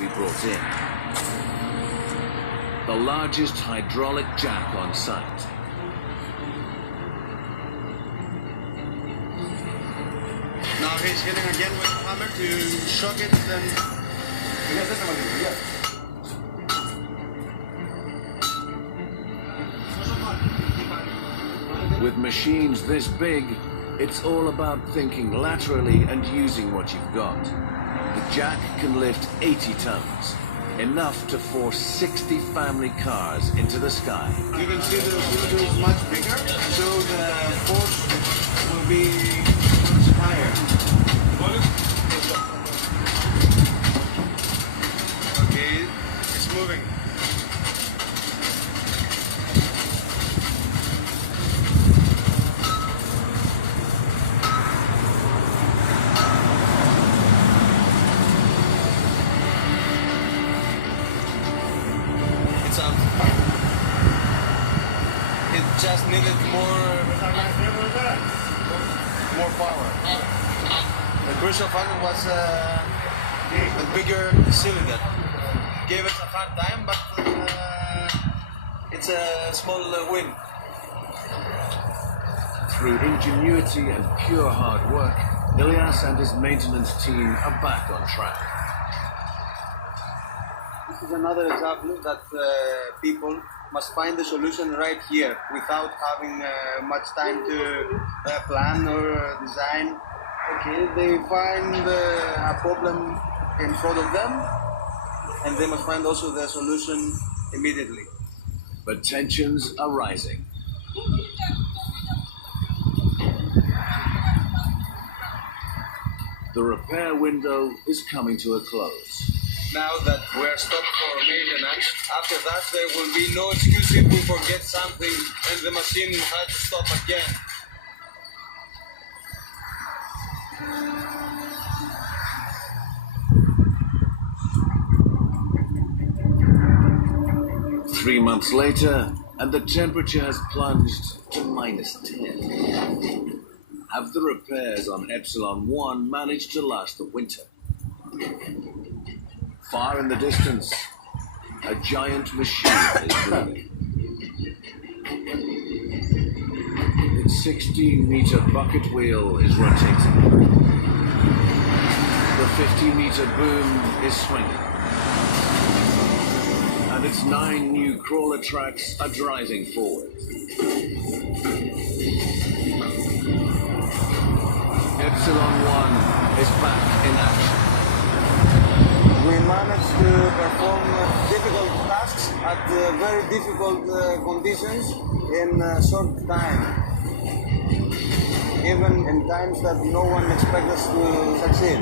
be brought in. The largest hydraulic jack on site. Now he's hitting again with the hammer to shock it and... With machines this big, it's all about thinking laterally and using what you've got. The jack can lift 80 tons, enough to force 60 family cars into the sky. You can see the cylinder is much bigger, so the force will be much higher. Okay, it's moving. It just needed more power. The crucial factor was the bigger cylinder. Gave us a hard time, but it's a small win. Through ingenuity and pure hard work, Ilias and his maintenance team are back on track. This is another example that people must find the solution right here without having much time to plan or design. Okay, they find a problem in front of them and they must find also the solution immediately. But tensions are rising. The repair window is coming to a close. Now that we're stopped for maintenance, after that there will be no excuse if we forget something and the machine has to stop again. Three months later, and the temperature has plunged to -10. Have the repairs on Epsilon 1 managed to last the winter? Far in the distance, a giant machine is moving. Its 16-meter bucket wheel is rotating. The 50-meter boom is swinging. And its 9 new crawler tracks are driving forward. Epsilon 1 is back in action. We managed to perform difficult tasks at very difficult conditions in a short time. Even in times that no one expects us to succeed.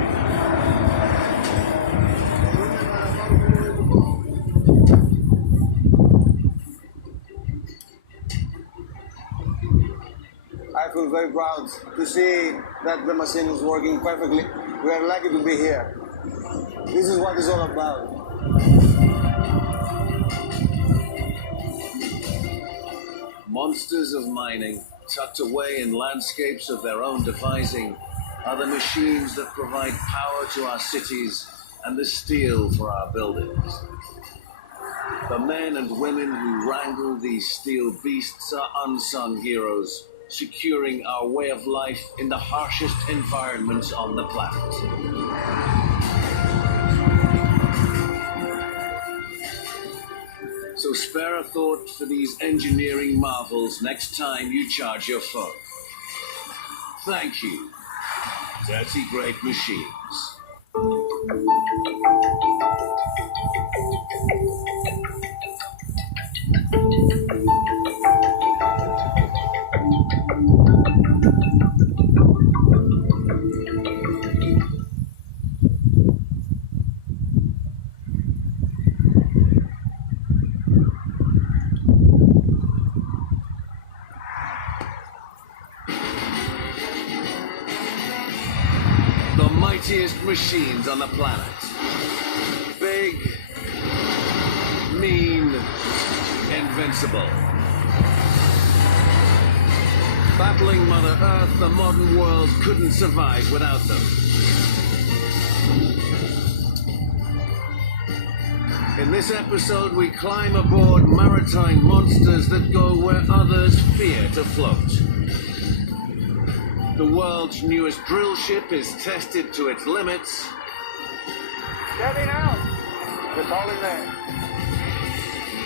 I feel very proud to see that the machine is working perfectly. We are lucky to be here. This is what it's all about. Monsters of mining, tucked away in landscapes of their own devising, are the machines that provide power to our cities and the steel for our buildings. The men and women who wrangle these steel beasts are unsung heroes, securing our way of life in the harshest environments on the planet. So spare a thought for these engineering marvels next time you charge your phone. Thank you, Dirty Great Machines. Mightiest machines on the planet. Big, mean, invincible. Battling Mother Earth, the modern world couldn't survive without them. In this episode, we climb aboard maritime monsters that go where others fear to float. The world's newest drill ship is tested to its limits. Getting out! Just holding there.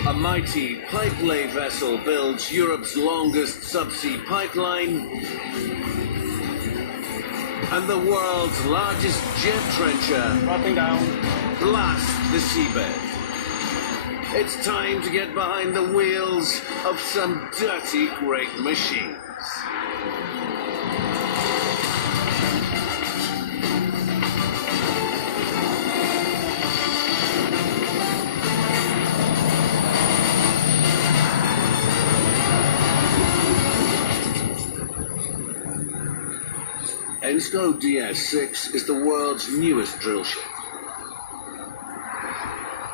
A mighty pipe lay vessel builds Europe's longest subsea pipeline. And the world's largest jet trencher Dropping down. blasts the seabed. It's time to get behind the wheels of some dirty great machines. Ensco DS6 is the world's newest drill ship.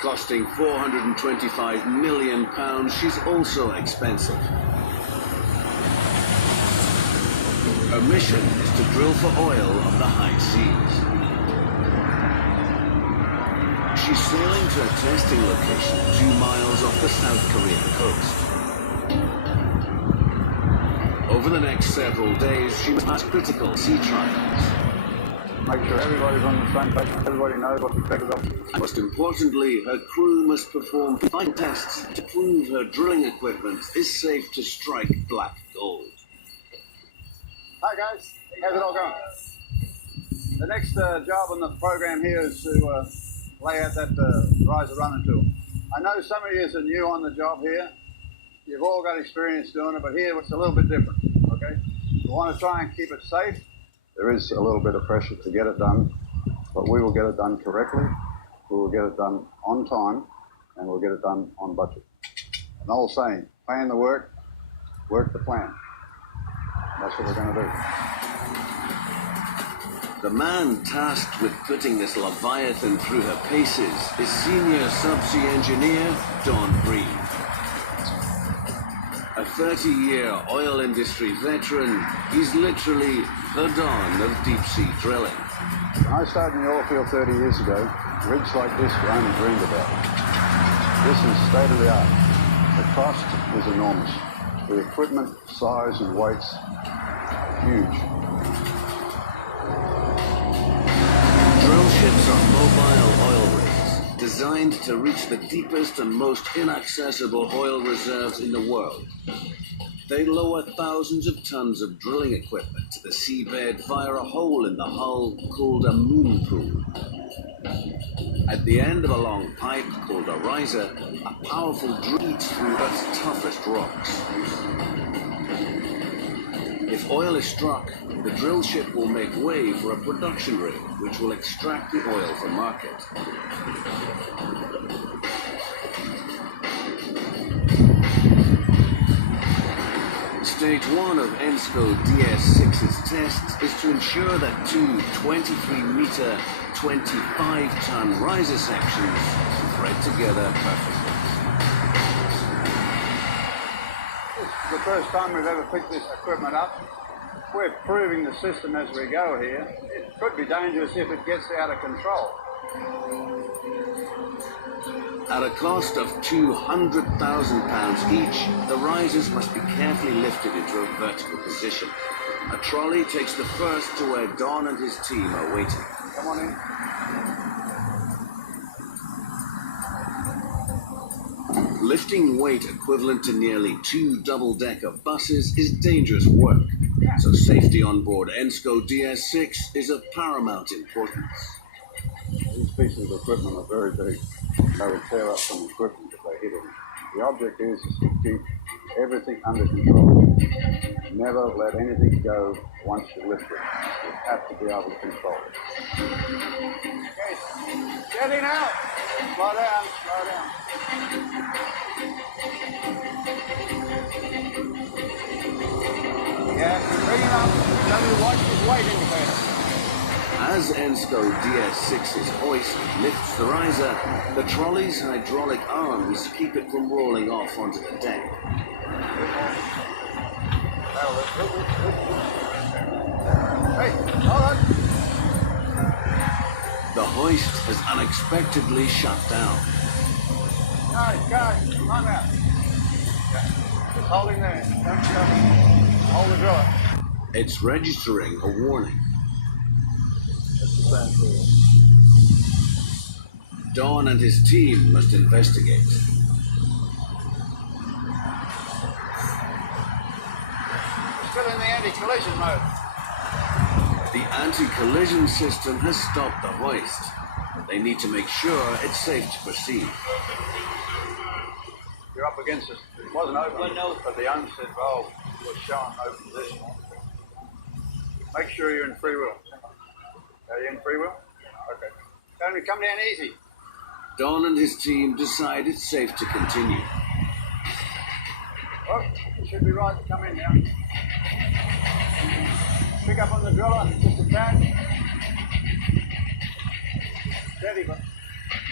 Costing £425 million, she's also expensive. Her mission is to drill for oil on the high seas. She's sailing to a testing location 2 miles off the South Korean coast. Over the next several days, she must pass critical sea trials. Make sure everybody's on the same page, everybody knows what's expected of them. And most importantly, her crew must perform final tests to prove her drilling equipment is safe to strike black gold. Hi guys, how's it all going? The next job on the program here is to lay out that riser running tool. I know some of you are new on the job here. You've all got experience doing it, but here it's a little bit different, okay? We want to try and keep it safe. There is a little bit of pressure to get it done, but we will get it done correctly. We will get it done on time, and we'll get it done on budget. An old saying, plan the work, work the plan. That's what we're going to do. The man tasked with putting this Leviathan through her paces is senior subsea engineer Don Breed. A 30-year oil industry veteran, he's literally the dawn of deep-sea drilling. When I started in the oil field 30 years ago, rigs like this were only dreamed about. This is state-of-the-art. The cost is enormous. The equipment, size and weights, huge. Drill ships are mobile oil rigs, designed to reach the deepest and most inaccessible oil reserves in the world. They lower thousands of tons of drilling equipment to the seabed via a hole in the hull called a moon pool. At the end of a long pipe called a riser, a powerful drill eats through Earth's toughest rocks. If oil is struck, the drill ship will make way for a production rig, which will extract the oil for market. Stage 1 of Ensco DS6's test is to ensure that two 23-meter, 25-ton riser sections thread together perfectly. This is the first time we've ever picked this equipment up. We're proving the system as we go here. It could be dangerous if it gets out of control. At a cost of £200,000 each, the risers must be carefully lifted into a vertical position. A trolley takes the first to where Don and his team are waiting. Come on in. Lifting weight equivalent to nearly 2 double-decker buses is dangerous work, so safety on board Ensco DS6 is of paramount importance. These pieces of equipment are very big. They will tear up some equipment if they hit it. The object is to keep everything under control. Never let anything go once you lift it. You have to be able to control it. Okay, get in out. Slow down, slow down. Yeah, bring it up. Let me watch this weight indicator. As Ensco DS6's hoist lifts the riser, the trolley's hydraulic arms keep it from rolling off onto the deck. Hey, hold on. The hoist has unexpectedly shut down. Guys, I'm out. Yeah. Just holding there. Don't stop. Hold the driller. It's registering a warning. That's the same thing. Don and his team must investigate. Still in the anti-collision mode. The anti-collision system has stopped the hoist. They need to make sure it's safe to proceed. You're up against it. It wasn't open, but the owner said, oh, it was showing no position. Make sure you're in free wheel. Are you in free wheel? Okay. Tony, come down easy. Don and his team decide it's safe to continue. Oh, it should be right to come in now. Pick up on the driller, just a tad. Steady, but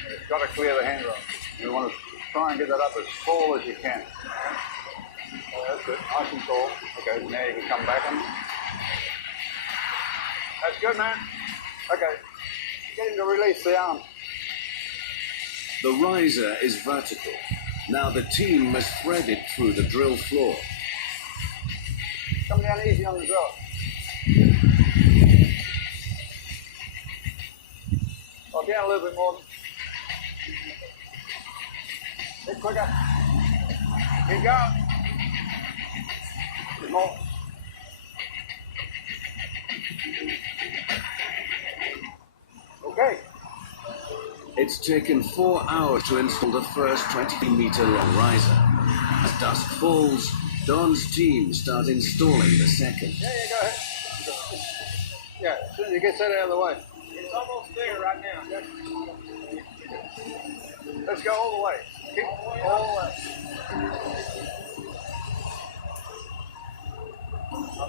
you've got to clear the handrail. You want to try and get that up as tall as you can. Okay? Oh, that's good. Nice and tall. Okay, now you can come back on. That's good, man. Okay. Get him to release the arm. The riser is vertical. Now the team must thread it through the drill floor. Come down easy on the drill. Oh, down a little bit more. Bit quicker. Keep going. Bit more. Okay. It's taken 4 hours to install the first 20-meter long riser. As dusk falls, Don's team start installing the second. Yeah, go ahead. Yeah, as soon as he gets that out of the way. It's almost there right now. Let's go all the way. Keep all the way.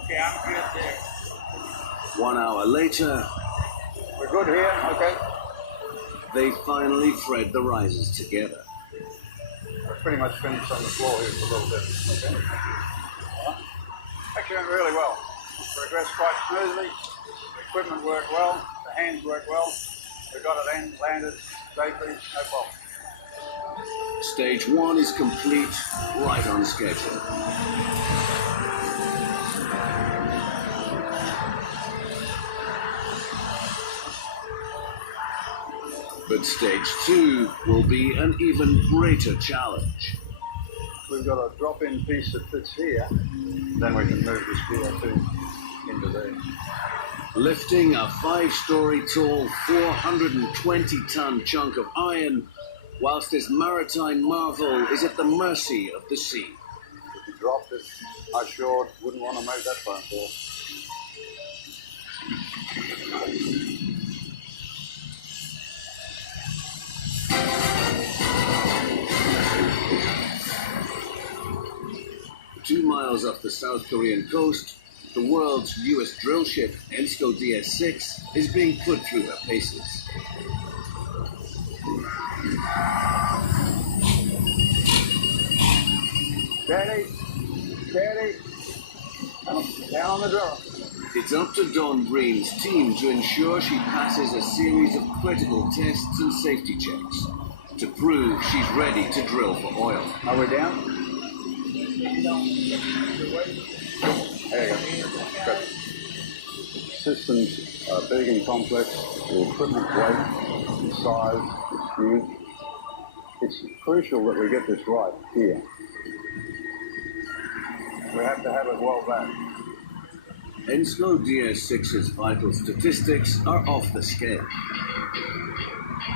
Okay, I'm good there. 1 hour later, We're good here. Okay. they finally thread the risers together. We're pretty much finished on the floor here for a little bit. Okay. Actually went really well. Progressed quite smoothly. The equipment worked well. The hands worked well. We got it in, landed safely, no problem. Stage 1 is complete, right on schedule. But stage 2 will be an even greater challenge. We've got a drop-in piece that fits here. Then we can move this BO2 into there. Lifting a 5-story tall, 420-ton chunk of iron, whilst this maritime marvel is at the mercy of the sea. If you dropped it, I sure wouldn't want to make that phone call. Two miles off the South Korean coast, the world's newest drill ship, ENSCO DS-6, is being put through her paces. Steady. Down on the drill. It's up to Don Green's team to ensure she passes a series of critical tests and safety checks to prove she's ready to drill for oil. Are we down? There you go. Good. Systems are big and complex. The equipment weight and size is huge. It's crucial that we get this right here. We have to have it well back. ENSCO DS-6's vital statistics are off the scale.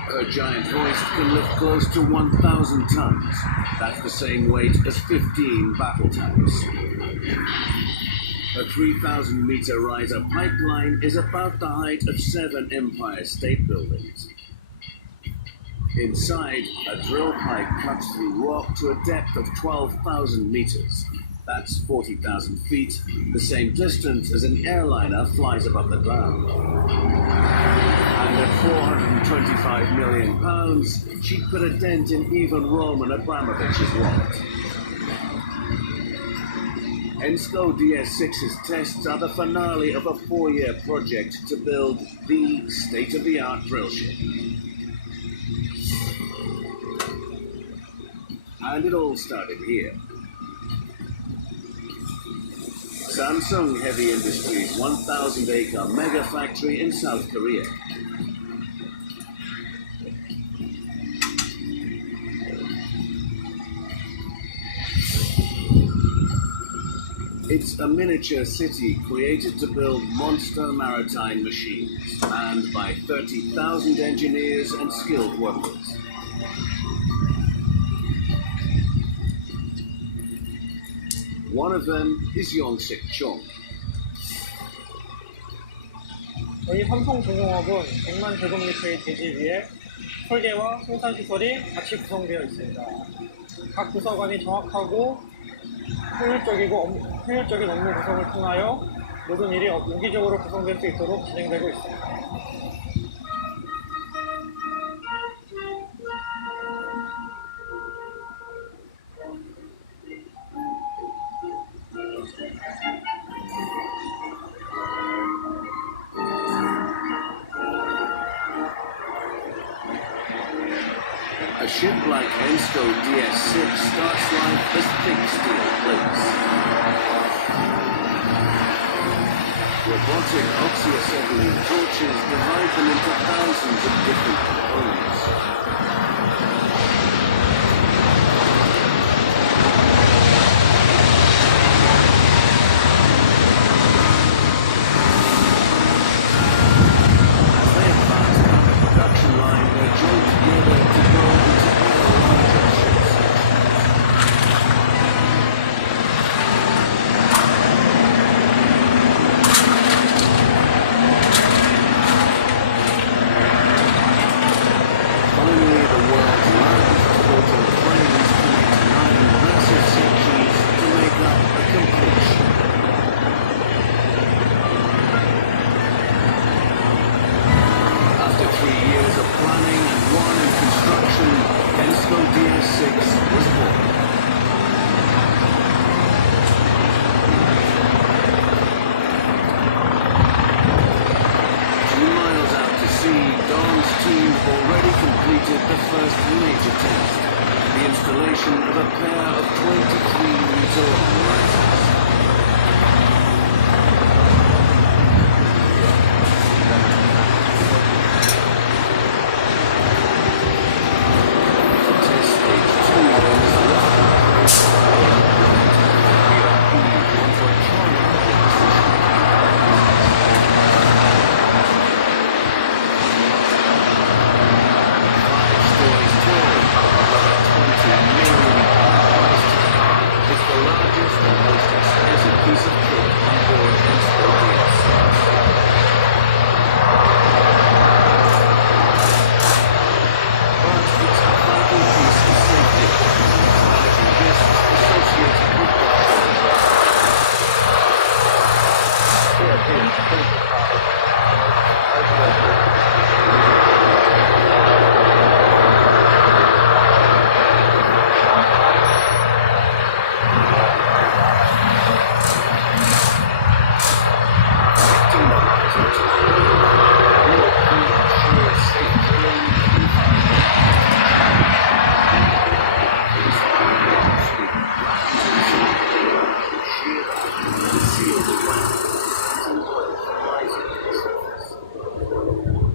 Her giant hoist can lift close to 1,000 tons. That's the same weight as 15 battle tanks. A 3,000-meter riser pipeline is about the height of 7 Empire State Buildings. Inside, a drill pipe cuts through rock to a depth of 12,000 meters. That's 40,000 feet, the same distance as an airliner flies above the ground. And at 425 million pounds, she'd put a dent in even Roman Abramovich's wallet. ENSCO DS-6's tests are the finale of a 4-year project to build the state-of-the-art drill ship. And it all started here. Samsung Heavy Industries' 1,000-acre mega factory in South Korea. It's a miniature city created to build monster maritime machines, manned by 30,000 engineers and skilled workers. One of them is Yong-sik Chung. 저희 삼성중공업은 100만 제곱미터의 대지 위에 설계와 생산시설이 같이 구성되어 있습니다. 각 부서관이 정확하고 효율적인 업무 구성을 통하여 모든 일이 유기적으로 구성될 수 있도록 진행되고 있습니다. A ship like Ensco DS6 starts life as thick steel plates. Robotic oxyacetylene torches divide them into thousands of different components. As they advance down the production line, they're joined together to grow into ever larger ships. Finally, the world's largest total cranes connect 9 massive sections to make up a complete ship. After 3 years of planning and 1 in construction, Ensco DS6 was born. Miles out to sea, Don's team have already completed the first major test, the installation of a pair of 23-meter-long risers. For test stage 2, there was a lot of one for a trial demonstration. 5 stories tall, over 20 million pounds. It's the largest and most expensive piece of kit on board Ensco DS6. But it's a vital piece of safety, managing risks associated with offshore connecting the riser to the railway will ensure safe drilling and seal the ground and oil from rising to the surface.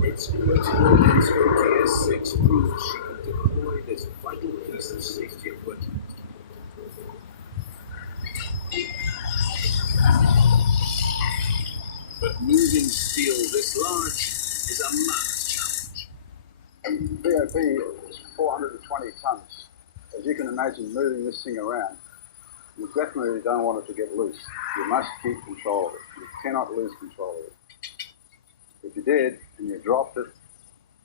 It's critical Ensco DS6 proves she can deploy this vital piece of safety equipment. But moving steel this large is a math challenge. BOP is 420 tons. As you can imagine, moving this thing around, you definitely don't want it to get loose. You must keep control of it. You cannot lose control of it. If you did, and you dropped it,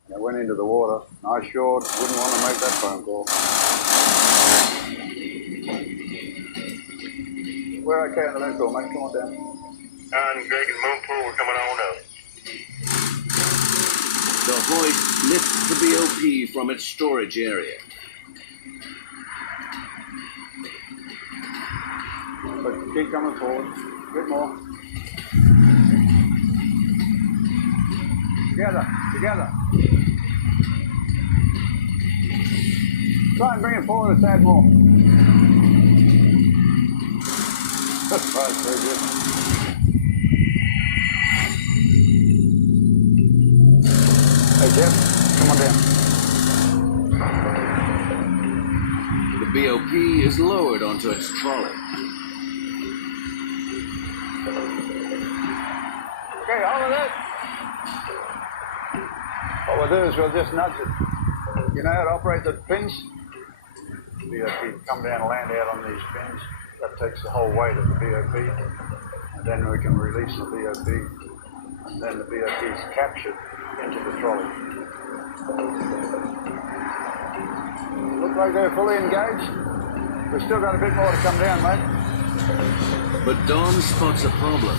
and it went into the water, I sure wouldn't want to make that phone call. We're okay on the moon call, mate. Come on down. Greg and Moonpool, we're coming on up. The hoist lifts the BOP from its storage area. But keep coming forward. A bit more. Together. Try and bring it forward a tad more. Right, very good. Hey Jeff, come on down. The BOP is lowered onto its trolley. Okay, hold it. What we'll do is we'll just nudge it. You know how to operate the pins? The BOP come down and land out on these pins. That takes the whole weight of the BOP. And then we can release the BOP. And then the BOP is captured into the trolley. Look like they're fully engaged. We've still got a bit more to come down, mate. But Don spots a problem.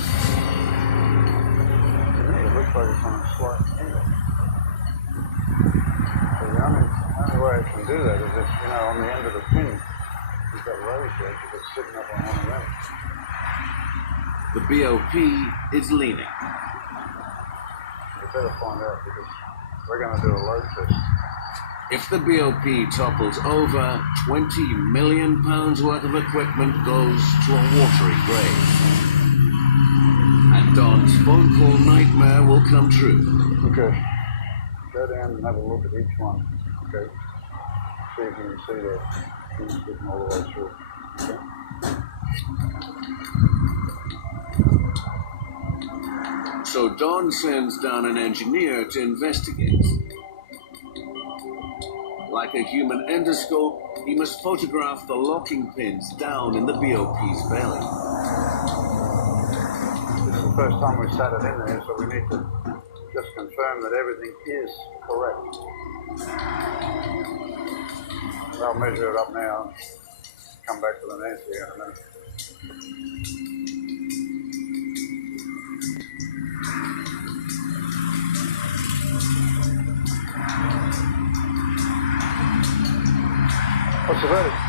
It looks like it's on a slight angle. So the only way it can do that is if, you know, on the end of the pin, you've got raised edge, if it's sitting up on one of them. The BOP is leaning. We better find out because we're going to do a load test. If the BOP topples over, 20 million pounds worth of equipment goes to a watery grave. And Don's phone call nightmare will come true. Okay. Go down and have a look at each one. Okay. See if you can see that pin sticking all the way through. Okay. So Don sends down an engineer to investigate. Like a human endoscope, he must photograph the locking pins down in the BOP's belly. This is the first time we've sat it in there, so we need to just confirm that everything is correct. I'll measure it up now and come back with an answer here in a minute. What's the verdict?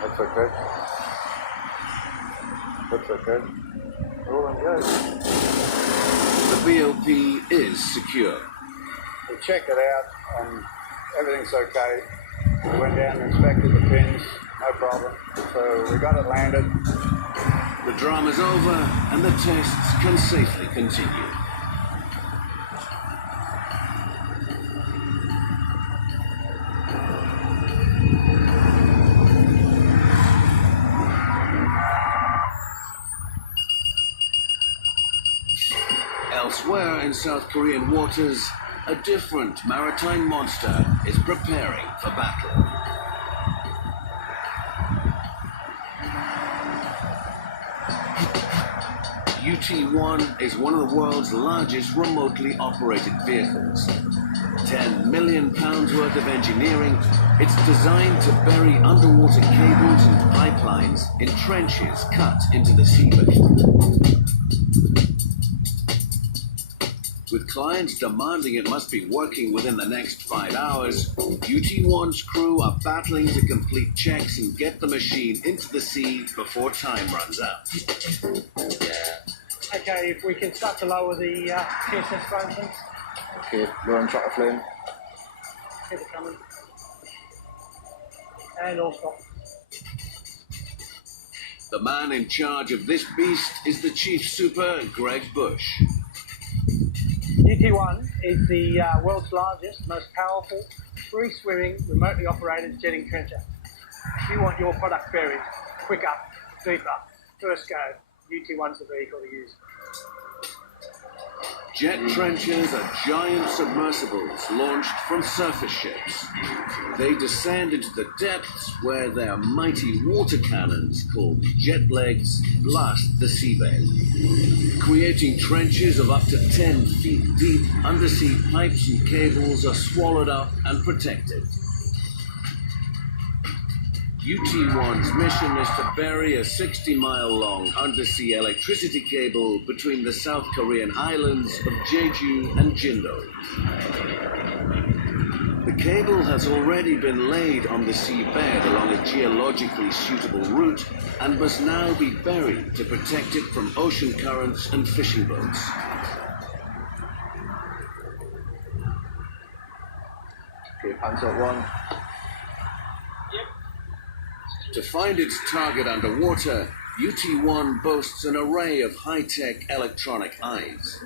That's okay. That's okay. All engaged. The BOP is secure. We checked it out and everything's okay. We went down and inspected the pins, no problem. So we got it landed. The drama's over and the tests can safely continue. Elsewhere in South Korean waters, a different maritime monster is preparing for battle. UT-1 is one of the world's largest remotely operated vehicles. 10 million pounds worth of engineering, it's designed to bury underwater cables and pipelines in trenches cut into the seabed. With clients demanding it must be working within the next 5 hours, UT-1's crew are battling to complete checks and get the machine into the sea before time runs out. Okay, if we can start to lower the TSS functions. Okay, we're on track of flame. Keep it coming. And all stop. The man in charge of this beast is the chief super, Greg Bush. UT-1 is the world's largest, most powerful, free-swimming, remotely operated jetting trencher. If you want your product buried quicker, deeper, first go, UT-1's the vehicle to use. Jet trenchers are giant submersibles launched from surface ships. They descend into the depths where their mighty water cannons, called jet legs, blast the seabed. Creating trenches of up to 10 feet deep, undersea pipes and cables are swallowed up and protected. UT-1's mission is to bury a 60-mile-long undersea electricity cable between the South Korean islands of Jeju and Jindo. The cable has already been laid on the seabed along a geologically suitable route and must now be buried to protect it from ocean currents and fishing boats. Okay, pants up 1. To find its target underwater, UT-1 boasts an array of high-tech electronic eyes.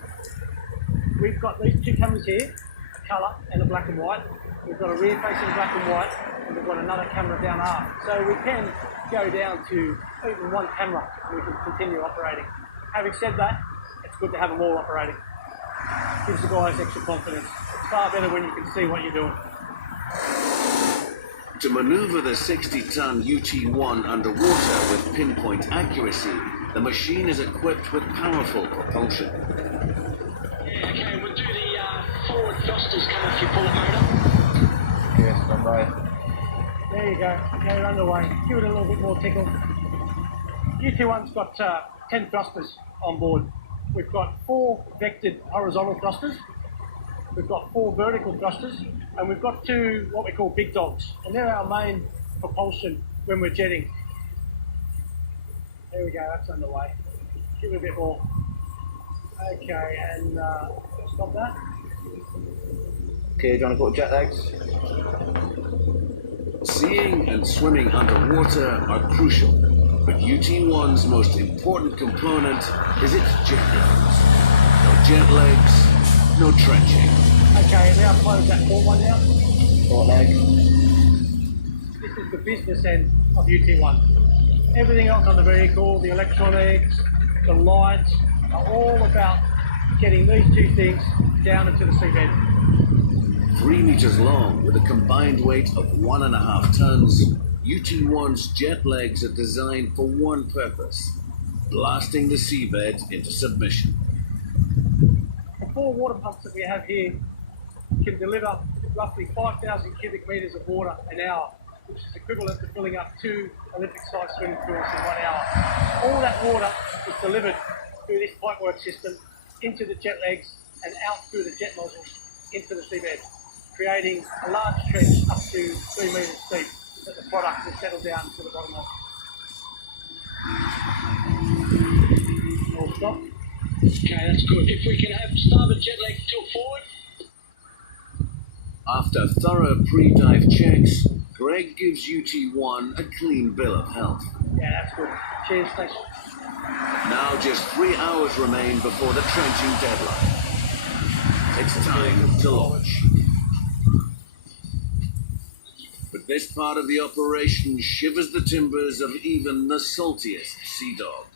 We've got these two cameras here, a colour and a black and white. We've got a rear-facing black and white, and we've got another camera down aft. So we can go down to even one camera and we can continue operating. Having said that, it's good to have them all operating. Gives the guys extra confidence. It's far better when you can see what you're doing. To maneuver the 60-ton UT-1 underwater with pinpoint accuracy, the machine is equipped with powerful propulsion. Yeah, okay, we'll do the forward thrusters come off your port motor. Okay, stand by. There you go. Go underway. Give it a little bit more tickle. UT-1's got 10 thrusters on board. We've got 4 vectored horizontal thrusters. We've got 4 vertical thrusters, and we've got 2 what we call big dogs, and they're our main propulsion when we're jetting. There we go, that's underway. Give it a bit more. Okay, and stop that. Okay, do you want to go to jet legs? Seeing and swimming underwater are crucial, but UT-1's most important component is its jet legs. No jet legs, no trenching. Okay, now close that port one now. Port leg. This is the business end of UT-1. Everything else on the vehicle, the electronics, the lights, are all about getting these 2 things down into the seabed. 3 meters long with a combined weight of 1.5 tons, UT-1's jet legs are designed for one purpose: blasting the seabed into submission. The 4 water pumps that we have here can deliver roughly 5,000 cubic metres of water an hour, which is equivalent to filling up 2 Olympic-sized swimming pools in 1 hour. All that water is delivered through this pipework system into the jet legs and out through the jet nozzles into the seabed, creating a large trench up to 3 metres deep that the product will settle down to the bottom of. All stop. Okay, that's good. If we can have starboard jet leg tilt forward. After thorough pre-dive checks, Greg gives UT-1 a clean bill of health. Yeah, that's good. Cheers, thanks. Now just 3 hours remain before the trenching deadline. It's time to launch. But this part of the operation shivers the timbers of even the saltiest sea dog.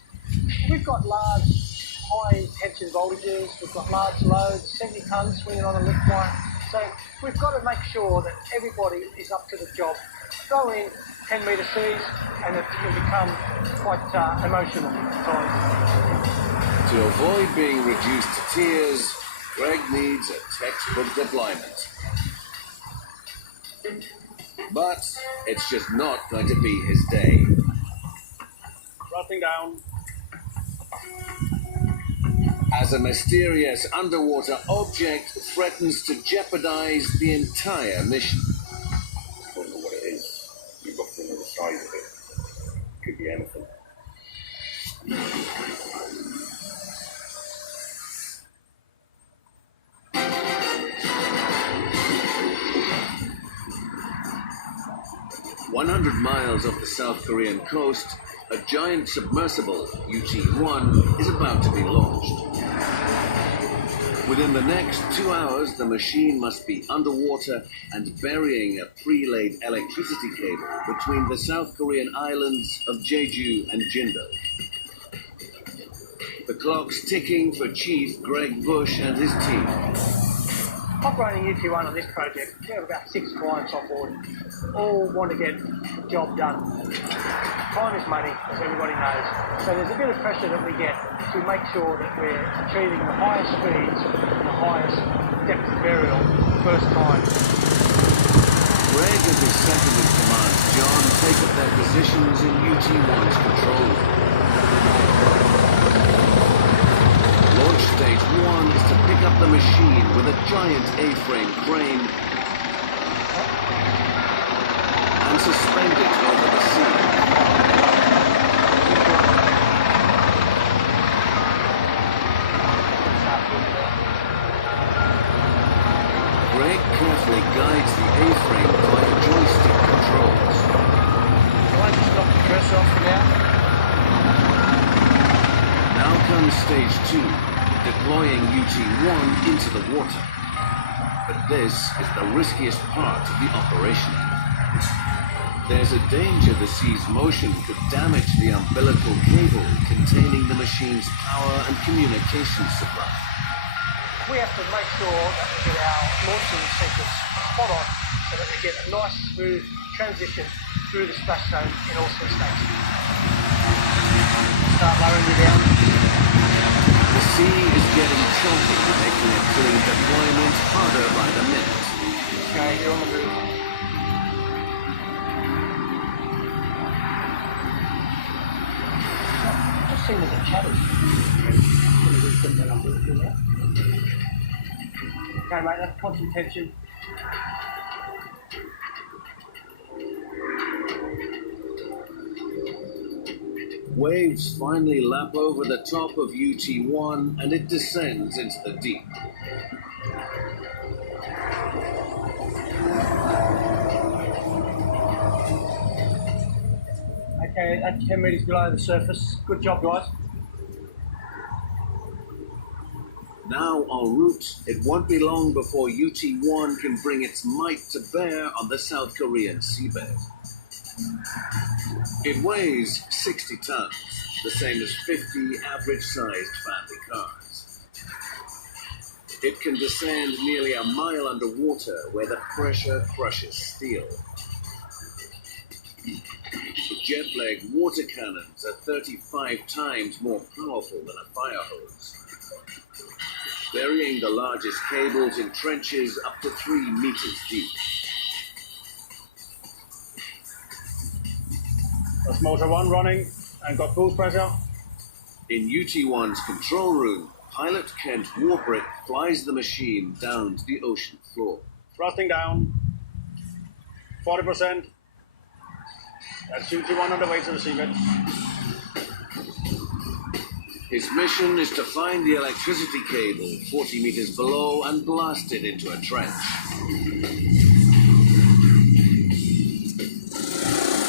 We've got large, high tension voltages, we've got large loads, 70 tonnes swinging on a lift line. So we've got to make sure that everybody is up to the job. Throw in 10 metre seas and it can become quite emotional at times. To avoid being reduced to tears, Greg needs a textbook deployment. But it's just not going to be his day. Dropping down. As a mysterious underwater object threatens to jeopardize the entire mission. I don't know what it is. You've got to know the size of it. Could be anything. "100 miles off the South Korean coast, a giant submersible, UT-1, is about to be launched. Within the next 2 hours, the machine must be underwater and burying a pre-laid electricity cable between the South Korean islands of Jeju and Jindo. The clock's ticking for Chief Greg Bush and his team. Operating UT-1 on this project, we have about 6 clients on board. All want to get the job done. Time is money, as everybody knows. So there's a bit of pressure that we get to make sure that we're achieving the highest speeds and the highest depth of burial first time. Greg and his second-in-command, John, take up their positions in UT-1's control room. Launch stage 1 is to pick up the machine with a giant A-frame crane and suspend it over the sea. Greg carefully guides the A-frame via joystick controls. So I just knock the cursor off for now. Now comes stage 2, deploying UT-1 into the water. But this is the riskiest part of the operation. There's a danger the sea's motion could damage the umbilical cable containing the machine's power and communication supply. We have to make sure that we get our launching sequence spot on so that we get a nice smooth transition through the splash zone in all 3 states. Start lowering you down. The sea is getting choppy, making it doing deployment harder by the minute. Okay, you're on the move. Just seeing there's a chatter. Okay, mate, that's constant tension. Waves finally lap over the top of UT-1 and it descends into the deep. Okay, at 10 metres below the surface. Good job, guys. Now en route, it won't be long before UT-1 can bring its might to bear on the South Korean seabed. It weighs 60 tons, the same as 50 average-sized family cars. It can descend nearly a mile underwater where the pressure crushes steel. The jet-leg water cannons are 35 times more powerful than a fire hose, burying the largest cables in trenches up to 3 meters deep. That's motor 1 running and got boost pressure. In UT-1's control room, pilot Kent Warbrick flies the machine down to the ocean floor. Thrusting down. 40%. That's UT-1 on the way to the seabed. His mission is to find the electricity cable 40 meters below and blast it into a trench.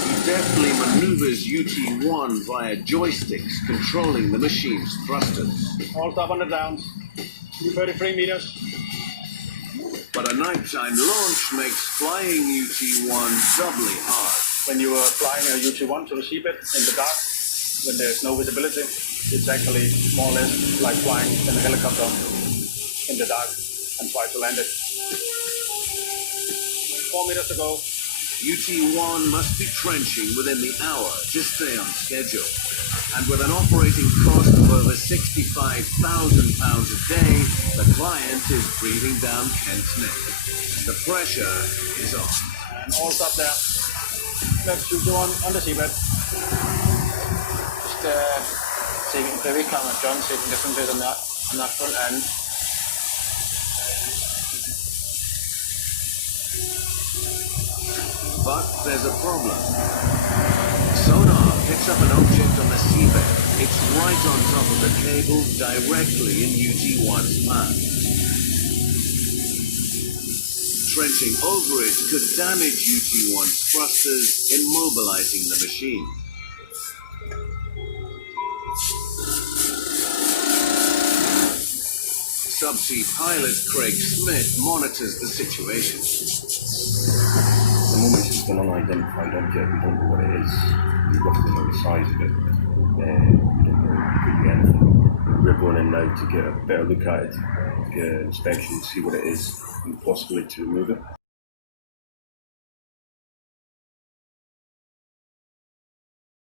He deftly maneuvers UT-1 via joysticks controlling the machine's thrusters. All stop on the downs. 33 meters. But a nighttime launch makes flying UT-1 doubly hard. When you are flying a UT-1 to the seabed in the dark, when there's no visibility, it's actually more or less like flying in a helicopter in the dark and try to land it. 4 meters to go. UT-1 must be trenching within the hour to stay on schedule. And with an operating cost of over £65,000 a day, the client is breathing down Kent's neck. The pressure is on. And all stop there. Let's UT-1 on the seabed. Just taking very calm at John, taking different bit on that front end. But there's a problem. Sonar picks up an object on the seabed. It's right on top of the cable, directly in UT-1's path. Trenching over it could damage UT-1's thrusters, immobilizing the machine. Subsea pilot Craig Smith monitors the situation. At the moment it's an unidentified object, we don't know what it is. We roughly know the size of it. We don't know, it could be anything. We're going in now to get a better look at it, get an inspection, see what it is, and possibly to remove it.